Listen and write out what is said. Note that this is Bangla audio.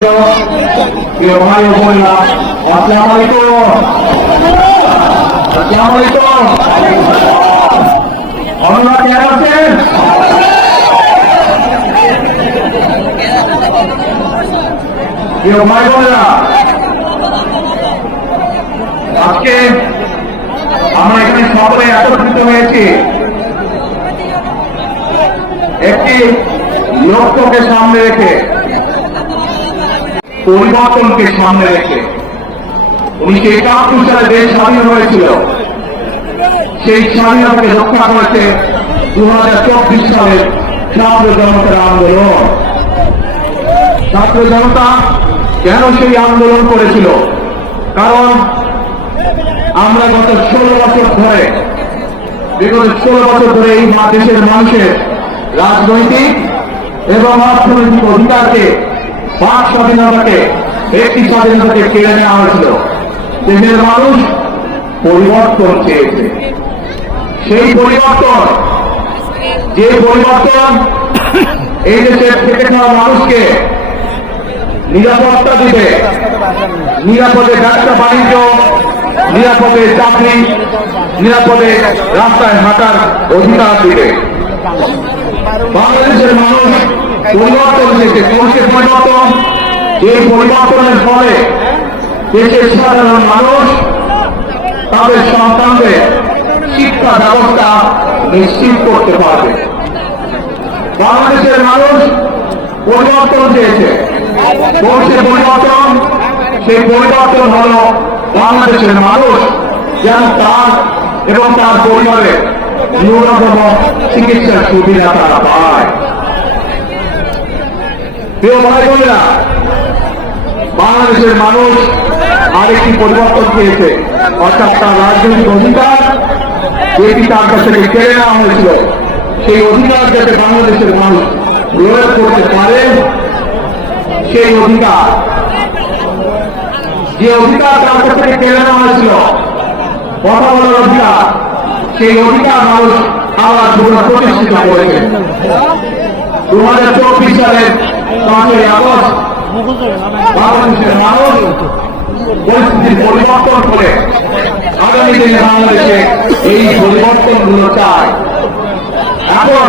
প্রিয় ভাই ও বোনেরা আসসালামু আলাইকুম আসসালামু আলাইকুম অনুরাগ কেমন আছেন প্রিয় ভাই বোনেরা আজকে আমরা এখানে সকলে একত্রিত হয়েছি একটি লক্ষ্যকে সামনে রেখে পরিবর্তনকে সামনে রেখে উনিশশো একাত্তর সালে দেশ স্বাধীন হয়েছিল। সেই স্বাধীনতাকে রক্ষা করেছে দু হাজার চব্বিশ সালের ছাত্র জনতার আন্দোলন। ছাত্র জনতা কেন সেই আন্দোলন করেছিল? কারণ আমরা গত ষোলো বছর ধরে, বিগত ষোলো বছর ধরে এই দেশের মানুষের রাজনৈতিক এবং অর্থনৈতিক অধিকারকে বাক স্বাধীনতাকে ব্যক্তি স্বাধীনতাকে কেড়ে নেওয়া হয়েছিল। দেশের মানুষ পরিবর্তন চেয়েছে। সেই পরিবর্তন, যে পরিবর্তন এই দেশের খেটে খাওয়া মানুষকে নিরাপত্তা দিবে। নিরাপদে ব্যবসা, বাণিজ্য, নিরাপদে চাকরি, নিরাপদে রাস্তায় হাঁটার অধিকার দিবে। বাংলাদেশের মানুষ পরিবর্তন হয়েছে পরিবর্তন? এই পরিবর্তনের ফলে দেশের সাধারণ মানুষ, তাদের সন্তানদের শিক্ষা ব্যবস্থা নিশ্চিত করতে পারবে। বাংলাদেশের মানুষ পরিবর্তন চেয়েছে। কোনসে পরিবর্তন, সেই পরিবর্তন হল বাংলাদেশের মানুষ যেন তার এবং তার পরিবারের ন্যূনতম চিকিৎসার সুবিধা তারা পায়। প্রিয় ভাই বোনেরা বাংলাদেশের মানুষ আরেকটি পরিবর্তন পেয়েছে। অর্থাৎ তার রাজনৈতিক অধিকার যেটি তার কাছ কেড়ে নেওয়া হয়েছিল, সেই অধিকার যাতে বাংলাদেশের মানুষ প্রয়োগ করতে পারে, সেই অধিকার, যে অধিকার তার কাছ থেকে কেড়ে নেওয়া হয়েছিল, কথা বলার অধিকার, সেই অধিকার মানুষ আবার পুনঃপ্রতিষ্ঠিত করেছে। দু হাজার চব্বিশ সালের পাঁচই আগস্ট পরিস্থিতির পরিবর্তন করে আগামী দিনে বাংলাদেশে এই পরিবর্তনগুলো চায় এখন